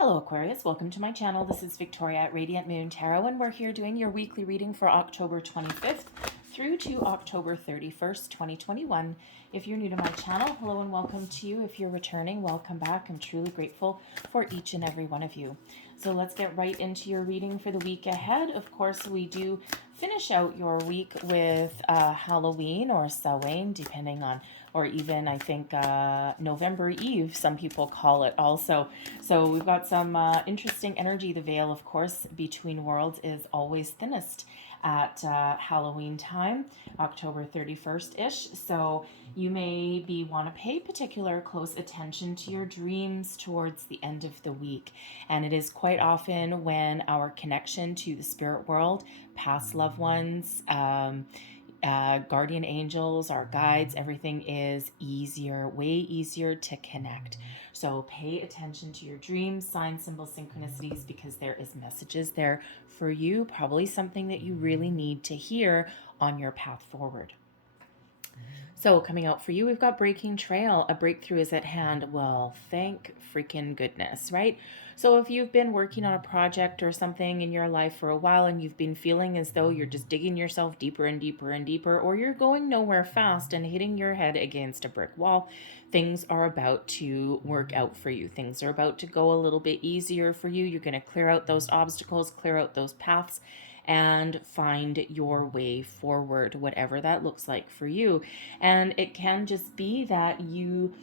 Hello Aquarius, welcome to my channel. This is Victoria at Radiant Moon Tarot, and we're here doing your weekly reading for October 25th through to October 31st, 2021. If you're new to my channel, hello and welcome to you. If you're returning, welcome back. I'm truly grateful for each and every one of you. So let's get right into your reading for the week ahead. Of course, we do finish out your week with Halloween or Samhain, depending on, or even I think November Eve, some people call it also. So we've got some interesting energy. The veil, of course, between worlds is always thinnest at Halloween time, October 31st-ish. So you may want to pay particular close attention to your dreams towards the end of the week. And it is quite often when our connection to the spirit world, past loved ones, guardian angels, our guides, everything is easier, way easier to connect. So pay attention to your dreams, signs, symbols, synchronicities, because there is messages there for you, probably something that you really need to hear on your path forward. So coming out for you, we've got breaking trail. A breakthrough is at hand. Well, thank freaking goodness, right? So if you've been working on a project or something in your life for a while and you've been feeling as though you're just digging yourself deeper and deeper and deeper, or you're going nowhere fast and hitting your head against a brick wall, things are about to work out for you. Things are about to go a little bit easier for you. You're going to clear out those obstacles, clear out those paths, and find your way forward, whatever that looks like for you. And it can just be that you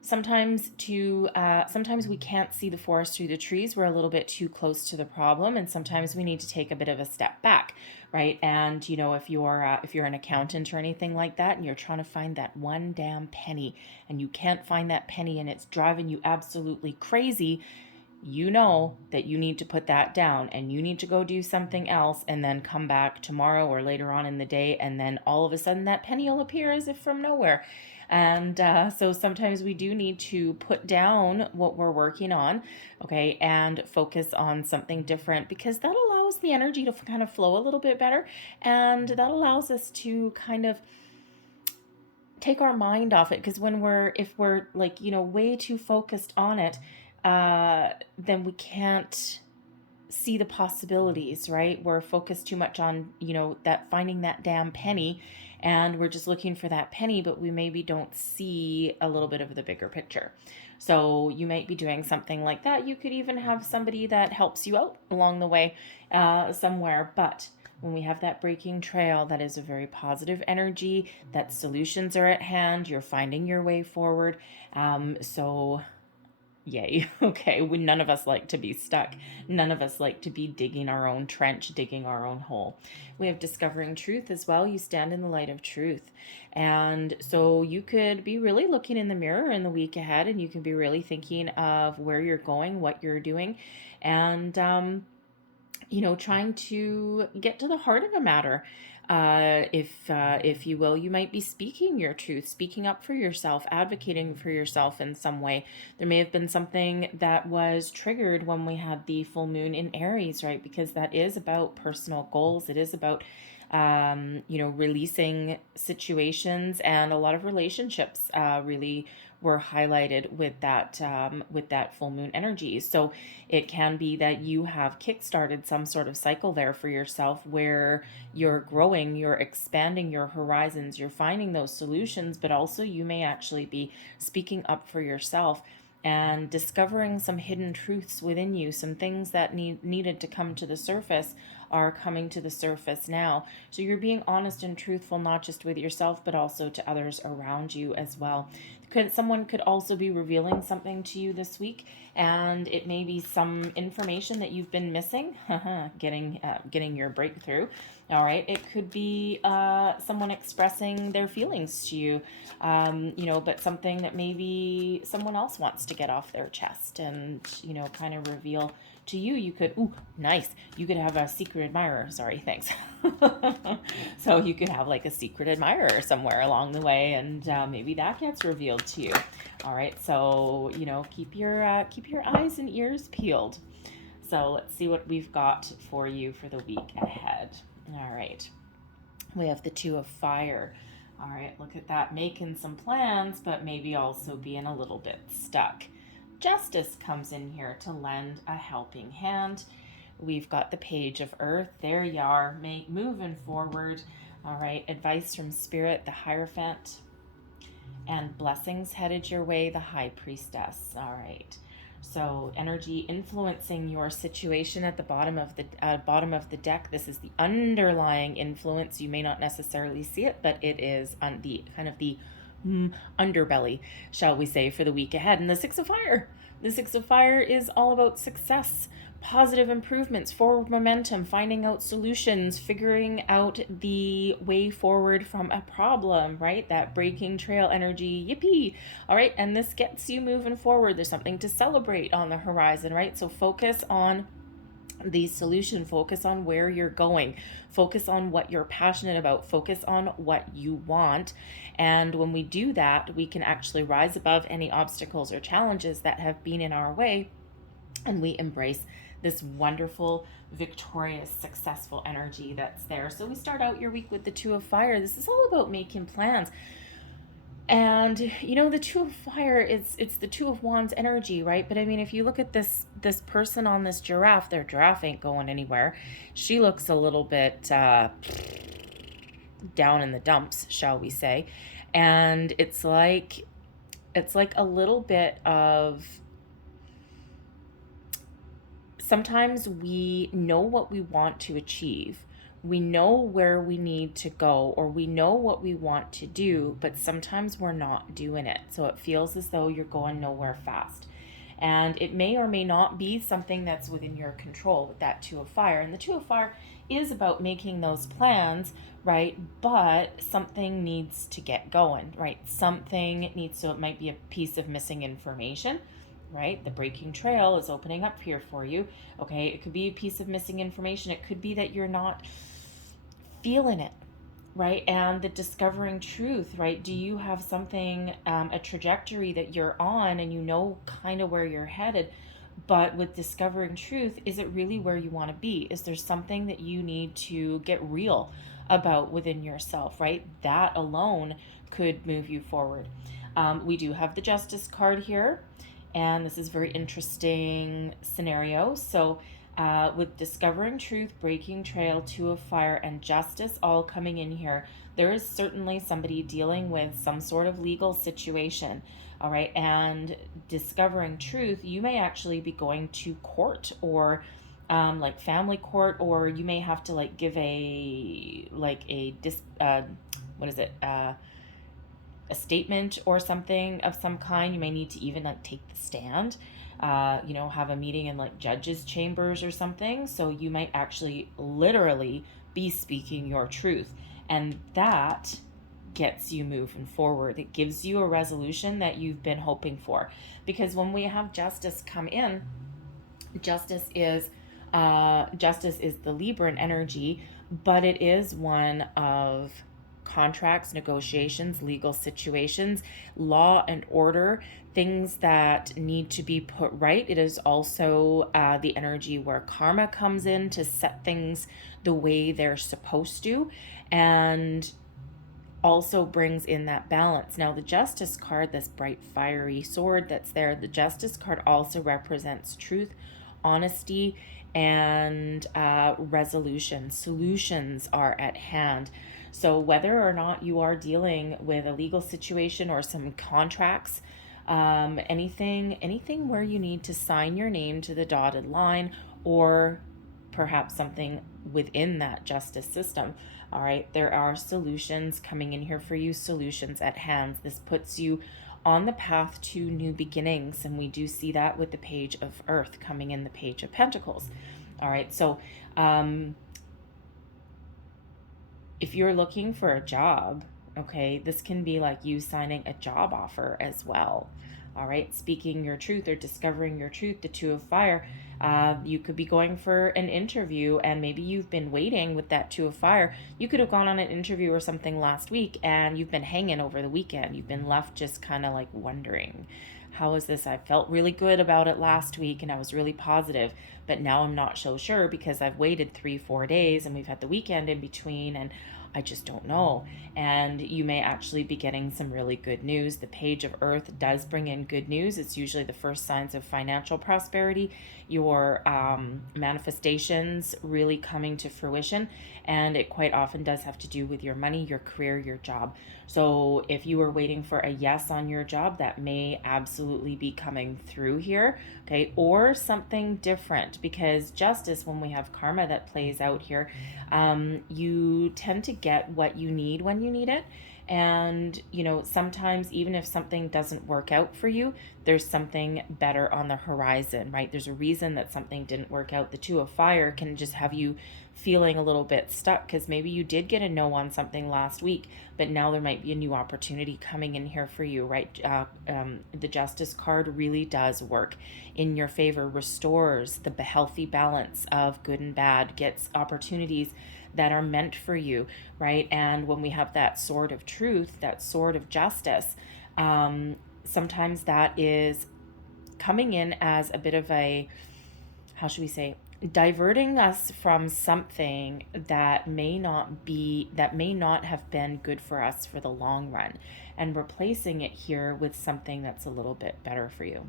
sometimes we can't see the forest through the trees. We're a little bit too close to the problem, and sometimes we need to take a bit of a step back, right? And you know, if you're an accountant or anything like that, and you're trying to find that one damn penny, and you can't find that penny, and it's driving you absolutely crazy, you know that you need to put that down and you need to go do something else and then come back tomorrow or later on in the day, and then all of a sudden that penny will appear as if from nowhere. And so sometimes we do need to put down what we're working on, okay, and focus on something different, because that allows the energy to kind of flow a little bit better, and that allows us to kind of take our mind off it. Because if we're like, you know, way too focused on it, then we can't see the possibilities, right? We're focused too much on, you know, that finding that damn penny, and we're just looking for that penny, but we maybe don't see a little bit of the bigger picture. So you might be doing something like that. You could even have somebody that helps you out along the way somewhere. But when we have that breaking trail, that is a very positive energy, that solutions are at hand, you're finding your way forward. So yay. Okay. None of us like to be stuck. None of us like to be digging our own trench, digging our own hole. We have discovering truth as well. You stand in the light of truth. And so you could be really looking in the mirror in the week ahead, and you can be really thinking of where you're going, what you're doing, and, you know, trying to get to the heart of a matter. If you will, you might be speaking your truth, speaking up for yourself, advocating for yourself in some way. There may have been something that was triggered when we had the full moon in Aries, right? Because that is about personal goals. It is about you know, releasing situations, and a lot of relationships really were highlighted with that full moon energy. So it can be that you have kickstarted some sort of cycle there for yourself, where you're growing, you're expanding your horizons, you're finding those solutions, but also you may actually be speaking up for yourself and discovering some hidden truths within you. Some things that needed to come to the surface are coming to the surface now. So you're being honest and truthful, not just with yourself, but also to others around you as well. Someone could also be revealing something to you this week, and it may be some information that you've been missing, getting your breakthrough. All right, it could be someone expressing their feelings to you, you know, but something that maybe someone else wants to get off their chest and, you know, kind of reveal to you. You could, ooh, nice. You could have a secret admirer. Sorry, thanks. So you could have like a secret admirer somewhere along the way, and maybe that gets revealed to you. All right, so, you know, keep your eyes and ears peeled. So let's see what we've got for you for the week ahead. All right, we have the Two of Fire. All right, look at that, making some plans, but maybe also being a little bit stuck. Justice comes in here to lend a helping hand. We've got the Page of Earth. There you are, moving forward. All right, advice from Spirit, the Hierophant, and blessings headed your way, the High Priestess. All right, so energy influencing your situation at the bottom of the deck. This is the underlying influence. You may not necessarily see it, but it is on the kind of the underbelly, shall we say, for the week ahead. And the Six of Fire. The Six of Fire is all about success, positive improvements, forward momentum, finding out solutions, figuring out the way forward from a problem, right? That breaking trail energy, yippee. All right, and this gets you moving forward. There's something to celebrate on the horizon, right? So focus on the solution, focus on where you're going, focus on what you're passionate about, focus on what you want. And when we do that, we can actually rise above any obstacles or challenges that have been in our way, and we embrace this wonderful, victorious, successful energy that's there. So we start out your week with the Two of Fire. This is all about making plans. And you know, the Two of Fire, it's the Two of Wands energy, right? But I mean, if you look at this person on this giraffe, their giraffe ain't going anywhere. She looks a little bit down in the dumps, shall we say. And it's like a little bit of, sometimes we know what we want to achieve. We know where we need to go, or we know what we want to do, but sometimes we're not doing it. So it feels as though you're going nowhere fast. And it may or may not be something that's within your control with that Two of Fire. And the Two of Fire is about making those plans, right? But something needs to get going, right? Something needs to, it might be a piece of missing information, right? The breaking trail is opening up here for you. Okay, it could be a piece of missing information. It could be that you're not feeling it, right? And the discovering truth, right? Do you have something, a trajectory that you're on, and you know kind of where you're headed, but with discovering truth, is it really where you want to be? Is there something that you need to get real about within yourself, right? That alone could move you forward. We do have the Justice card here, and this is a very interesting scenario. So with discovering truth, breaking trail, Two of Fire, and Justice all coming in here, there is certainly somebody dealing with some sort of legal situation. All right, and discovering truth, you may actually be going to court, or like family court, or you may have to like give a a statement or something of some kind. You may need to even like take the stand, have a meeting in like judges' chambers or something. So you might actually literally be speaking your truth, and that gets you moving forward. It gives you a resolution that you've been hoping for, because when we have Justice come in, Justice is the Libran energy, but it is one of contracts, negotiations, legal situations, law and order, things that need to be put right. It is also the energy where karma comes in to set things the way they're supposed to, and also brings in that balance. Now, the Justice card, this bright fiery sword that's there, the Justice card also represents truth, honesty, and resolution. Solutions are at hand. So whether or not you are dealing with a legal situation or some contracts, anything where you need to sign your name to the dotted line, or perhaps something within that justice system, all right, there are solutions coming in here for you, solutions at hand. This puts you on the path to new beginnings, and we do see that with the Page of Earth coming in the Page of Pentacles. All right, so if you're looking for a job, okay, this can be like you signing a job offer as well. All right, speaking your truth or discovering your truth, the Two of Fire. You could be going for an interview, and maybe you've been waiting with that Two of Fire. You could have gone on an interview or something last week, and you've been hanging over the weekend. You've been left just kind of like wondering, how is this? I felt really good about it last week, and I was really positive, but now I'm not so sure because I've waited 3-4 days, and we've had the weekend in between, and I just don't know. And you may actually be getting some really good news. The Page of Earth does bring in good news. It's usually the first signs of financial prosperity, your manifestations really coming to fruition. And it quite often does have to do with your money, your career, your job. So if you were waiting for a yes on your job, that may absolutely be coming through here, okay? Or something different, because justice, when we have karma that plays out here, you tend to get what you need when you need it. And, sometimes even if something doesn't work out for you, there's something better on the horizon, right? There's a reason that something didn't work out. The Two of Fire can just have you feeling a little bit stuck, because maybe you did get a no on something last week, but now there might be a new opportunity coming in here for you, right? The Justice card really does work in your favor, restores the healthy balance of good and bad, gets opportunities that are meant for you, right? And when we have that sword of truth, that sword of justice, sometimes that is coming in as a bit of a, how should we say, diverting us from something that may not have been good for us for the long run, and replacing it here with something that's a little bit better for you.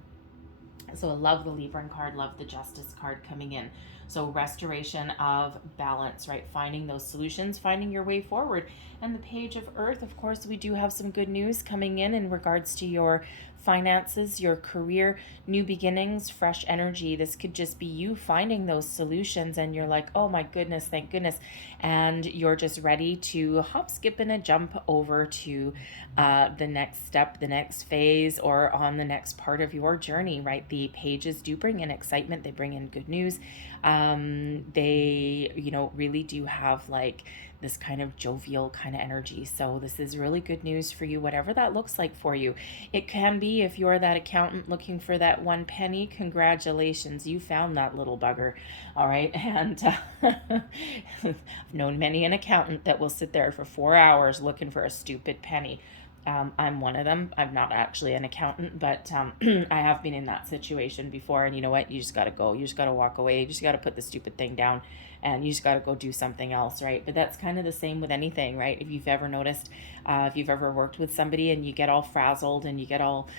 So I love the Libra card, love the Justice card coming in. So restoration of balance, right? Finding those solutions, finding your way forward. And the Page of Earth, of course, we do have some good news coming in regards to your finances, your career, new beginnings, fresh energy. This could just be you finding those solutions, and you're like, oh my goodness, thank goodness. And you're just ready to hop, skip, and a jump over to the next step, the next phase, or on the next part of your journey, right? The pages do bring in excitement. They bring in good news. They, really do have like this kind of jovial kind of energy. So this is really good news for you, whatever that looks like for you. It can be, if you're that accountant looking for that one penny, congratulations, you found that little bugger. All right. And I've known many an accountant that will sit there for 4 hours looking for a stupid penny. I'm one of them. I'm not actually an accountant, but I have been in that situation before. And you know what? You just got to go. You just got to walk away. You just got to put the stupid thing down, and you just got to go do something else, right? But that's kind of the same with anything, right? If you've ever noticed, if you've ever worked with somebody and you get all frazzled and you get all,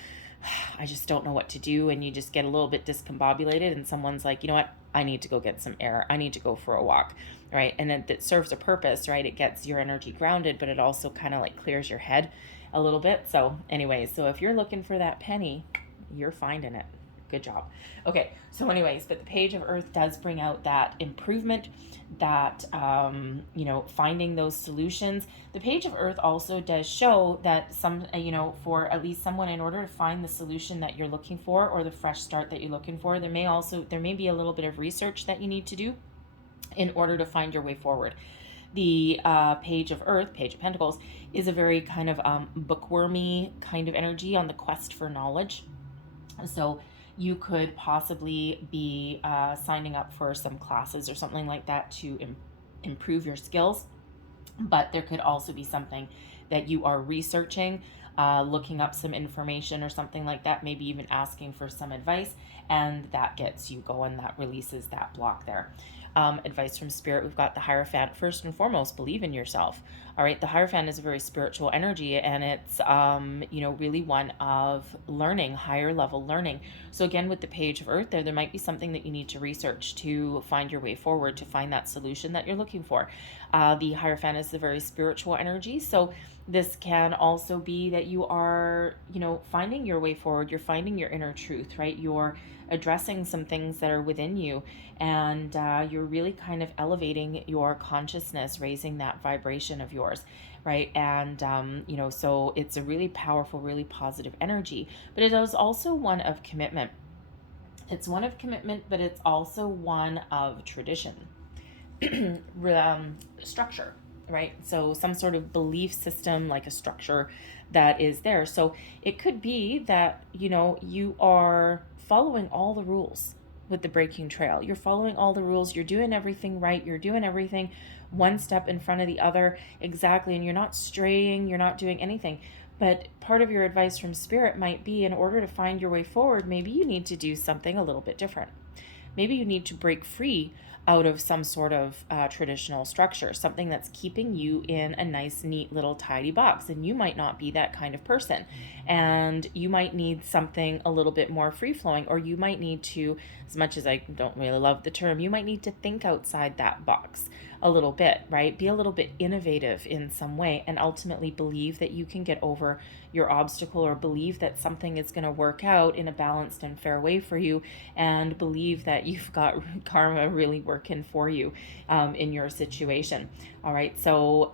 I just don't know what to do, and you just get a little bit discombobulated, and someone's like, you know what? I need to go get some air. I need to go for a walk, right? And it serves a purpose, right? It gets your energy grounded, but it also kind of like clears your head a little bit. So anyways, so if you're looking for that penny, you're finding it. Good job. Okay, so anyways, but the Page of Earth does bring out that improvement, that, finding those solutions. The Page of Earth also does show that for at least someone, in order to find the solution that you're looking for, or the fresh start that you're looking for, there may be a little bit of research that you need to do in order to find your way forward. The Page of Earth, Page of Pentacles, is a very kind of bookwormy kind of energy on the quest for knowledge. So you could possibly be signing up for some classes or something like that to improve your skills. But there could also be something that you are researching, looking up some information or something like that, maybe even asking for some advice, and that gets you going, that releases that block there. Advice from Spirit, we've got the Hierophant. First and foremost, believe in yourself. All right, the Hierophant is a very spiritual energy, and it's, really one of learning, higher level learning. So again, with the Page of Earth there might be something that you need to research to find your way forward, to find that solution that you're looking for. The Hierophant is a very spiritual energy, so this can also be that you are, finding your way forward. You're finding your inner truth, right? You're addressing some things that are within you, and you're really kind of elevating your consciousness, raising that vibration of yours, right? And so it's a really powerful, really positive energy, but it is also one of commitment. It's one of commitment, but it's also one of tradition, structure, right? So some sort of belief system, like a structure that is there. So it could be that, you are following all the rules with the breaking trail. You're following all the rules. You're doing everything right. You're doing everything one step in front of the other. Exactly. And you're not straying. You're not doing anything. But part of your advice from Spirit might be, in order to find your way forward, maybe you need to do something a little bit different. maybe you need to break free out of some sort of traditional structure, something that's keeping you in a nice, neat little tidy box. And you might not be that kind of person. And you might need something a little bit more free flowing, or you might need to, as much as I don't really love the term, you might need to think outside that box a little bit, right? Be a little bit innovative in some way, and ultimately believe that you can get over your obstacle, or believe that something is going to work out in a balanced and fair way for you, and believe that you've got karma really working for you in your situation. All right. So,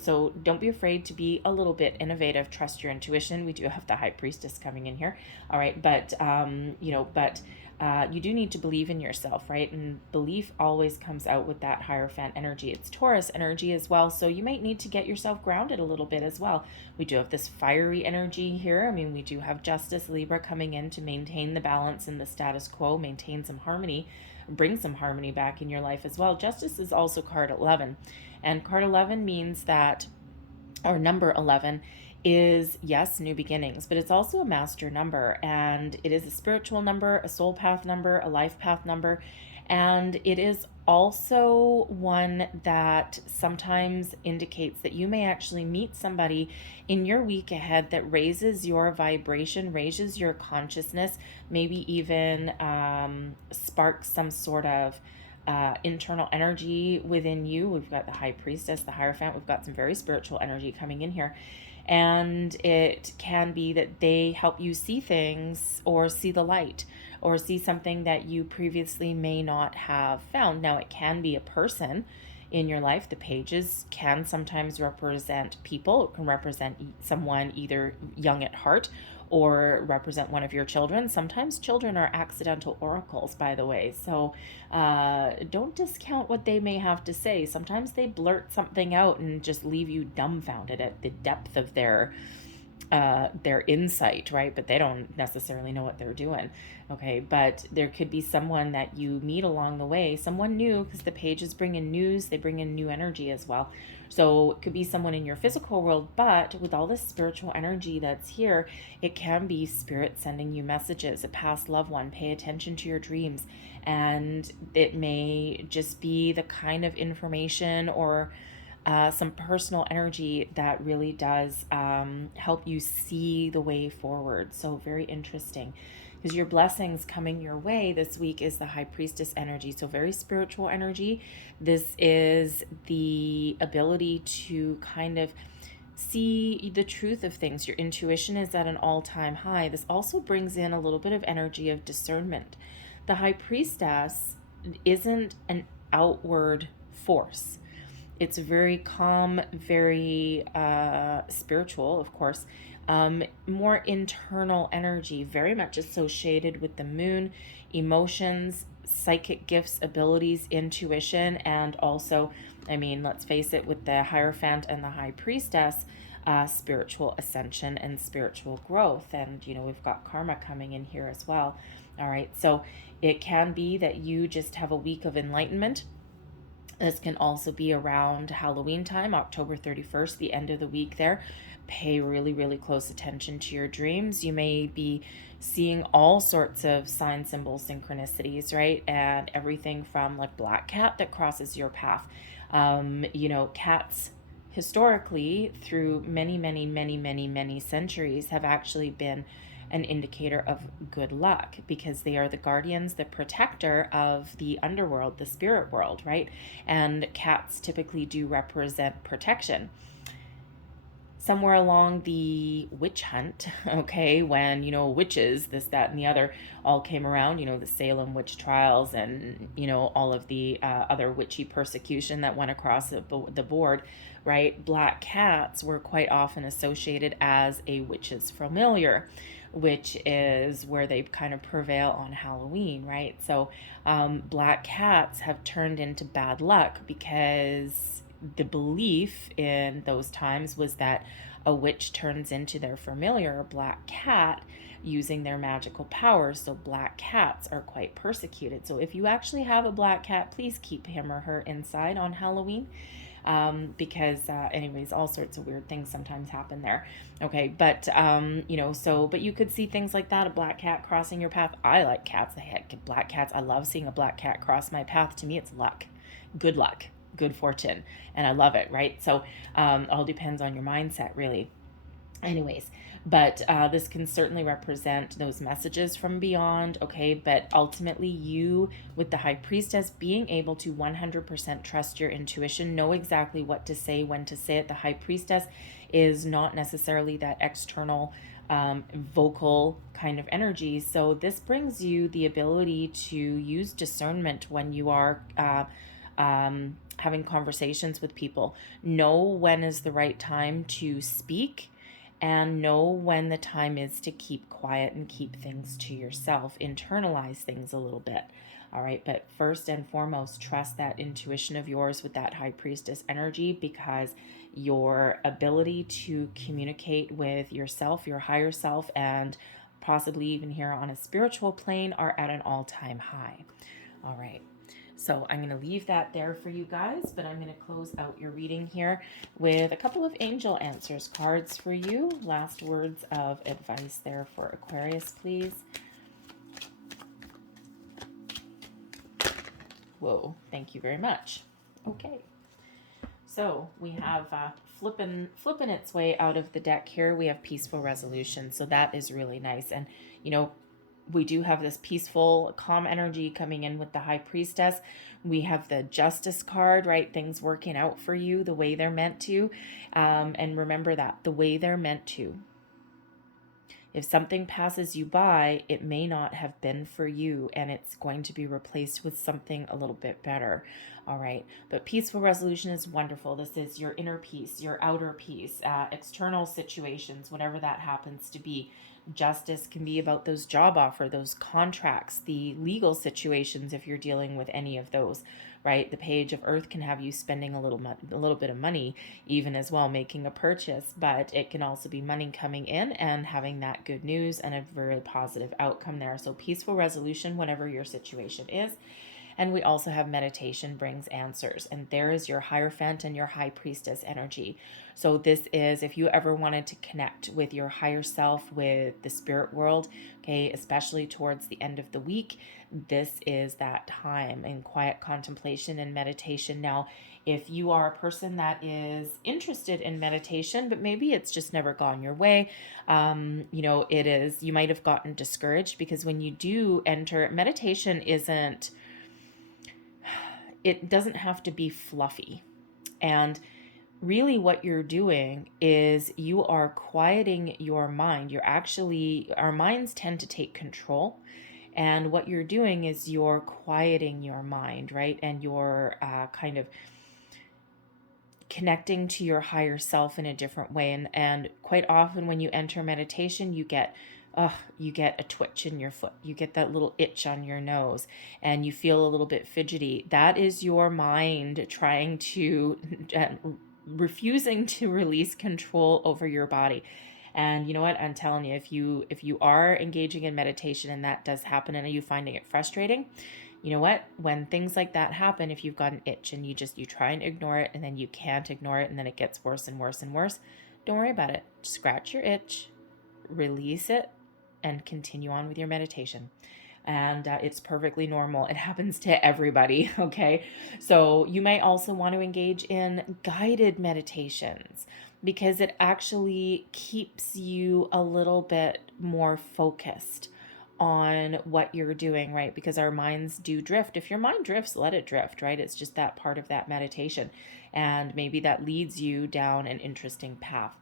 so don't be afraid to be a little bit innovative. Trust your intuition. We do have the High Priestess coming in here. All right. But, you do need to believe in yourself, right? And belief always comes out with that Hierophant energy. It's Taurus energy as well. So you might need to get yourself grounded a little bit as well. We do have this fiery energy here. I mean, we do have Justice, Libra, coming in to maintain the balance and the status quo, maintain some harmony, bring some harmony back in your life as well. Justice is also card 11. And card 11 means that, or number 11, is, yes, new beginnings, but it's also a master number, and it is a spiritual number, a soul path number, a life path number, and it is also one that sometimes indicates that you may actually meet somebody in your week ahead that raises your vibration, raises your consciousness, maybe even sparks some sort of internal energy within you. We've got the High Priestess, the Hierophant. We've got some very spiritual energy coming in here. And it can be that they help you see things, or see the light, or see something that you previously may not have found. Now, it can be a person in your life. The pages can sometimes represent people. It can represent someone either young at heart, or represent one of your children. Sometimes children are accidental oracles, by the way. So don't discount what they may have to say. Sometimes they blurt something out and just leave you dumbfounded at the depth of their insight, right? But they don't necessarily know what they're doing. Okay, but there could be someone that you meet along the way, someone new, because the pages bring in news, they bring in new energy as well. So it could be someone in your physical world, but with all this spiritual energy that's here, it can be spirit sending you messages, a past loved one. Pay attention to your dreams, and it may just be the kind of information or some personal energy that really does help you see the way forward. So very interesting, because your blessings coming your way this week is the High Priestess energy. So very spiritual energy. This is the ability to kind of see the truth of things. Your intuition is at an all-time high. This also brings in a little bit of energy of discernment. The High Priestess isn't an outward force. It's very calm, very spiritual, of course, more internal energy, very much associated with the moon, emotions, psychic gifts, abilities, intuition, and also, I mean, let's face it, with the Hierophant and the High Priestess, spiritual ascension and spiritual growth. And, we've got karma coming in here as well. All right, so it can be that you just have a week of enlightenment. This can also be around Halloween time, October 31st, the end of the week there. Pay really, really close attention to your dreams. You may be seeing all sorts of sign, symbols, synchronicities, right? And everything from like black cat that crosses your path. Cats historically through many centuries have actually been an indicator of good luck, because they are the guardians, the protector of the underworld, the spirit world, right? And cats typically do represent protection. Somewhere along the witch hunt, okay, when, witches, this, that, and the other all came around, the Salem witch trials and, all of the other witchy persecution that went across the board, right? Black cats were quite often associated as a witch's familiar, which is where they kind of prevail on Halloween, right? So black cats have turned into bad luck, because the belief in those times was that a witch turns into their familiar, a black cat, using their magical powers. So black cats are quite persecuted. So if you actually have a black cat, please keep him or her inside on Halloween. because anyways, all sorts of weird things sometimes happen there. Okay, but you know, so but you could see things like that, a black cat crossing your path. I like cats. I had black cats. I love seeing a black cat cross my path. To me, it's luck, good fortune, and I love it, right? So all depends on your mindset, really. Anyways, but this can certainly represent those messages from beyond, okay? But ultimately, you, with the High Priestess, being able to 100% trust your intuition, know exactly what to say, when to say it. The High Priestess is not necessarily that external vocal kind of energy. So this brings you the ability to use discernment when you are having conversations with people. Know when is the right time to speak, and know when the time is to keep quiet and keep things to yourself. Internalize things a little bit. All right, but first and foremost, trust that intuition of yours with that High Priestess energy, because your ability to communicate with yourself, your higher self, and possibly even here on a spiritual plane are at an all-time high. All right. So I'm going to leave that there for you guys, but I'm going to close out your reading here with a couple of angel answers cards for you. Last words of advice there for Aquarius, please. Whoa, thank you very much. Okay. So we have flipping its way out of the deck here. We have peaceful resolution. So that is really nice. And, you know, we do have this peaceful, calm energy coming in with the High Priestess. We have the Justice card, right? Things working out for you the way they're meant to. And remember that, the way they're meant to. If something passes you by, it may not have been for you, and it's going to be replaced with something a little bit better. All right. But peaceful resolution is wonderful. This is your inner peace, your outer peace, external situations, whatever that happens to be. Justice can be about those job offer, those contracts, the legal situations if you're dealing with any of those, right? The Page of Earth can have you spending a little bit of money even as well, making a purchase, but it can also be money coming in and having that good news and a very positive outcome there. So peaceful resolution, whatever your situation is. And we also have meditation brings answers. And there is your Hierophant and your High Priestess energy. So this is, if you ever wanted to connect with your higher self, with the spirit world, okay, especially towards the end of the week, this is that time in quiet contemplation and meditation. Now, if you are a person that is interested in meditation, but maybe it's just never gone your way, you know, you might have gotten discouraged, because when you do enter, meditation it doesn't have to be fluffy. And really what you're doing is you are quieting your mind. Our minds tend to take control. And what you're doing is you're quieting your mind, right? And you're kind of connecting to your higher self in a different way. And quite often when you enter meditation, you get a twitch in your foot. You get that little itch on your nose and you feel a little bit fidgety. That is your mind trying to, refusing to release control over your body. And you know what? I'm telling you, if you are engaging in meditation and that does happen and are you finding it frustrating, you know what? When things like that happen, if you've got an itch and you try and ignore it and then you can't ignore it and then it gets worse and worse and worse, don't worry about it. Scratch your itch, release it, and continue on with your meditation. And it's perfectly normal. It happens to everybody, okay? So you might also want to engage in guided meditations, because it actually keeps you a little bit more focused on what you're doing, right? Because our minds do drift. If your mind drifts, let it drift, right? It's just that part of that meditation. And maybe that leads you down an interesting path.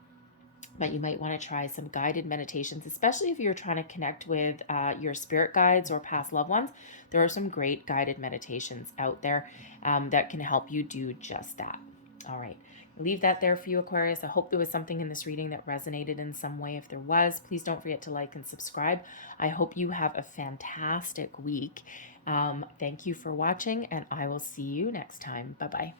But you might want to try some guided meditations, especially if you're trying to connect with your spirit guides or past loved ones. There are some great guided meditations out there that can help you do just that. All right. Leave that there for you, Aquarius. I hope there was something in this reading that resonated in some way. If there was, please don't forget to like and subscribe. I hope you have a fantastic week. Thank you for watching, and I will see you next time. Bye-bye.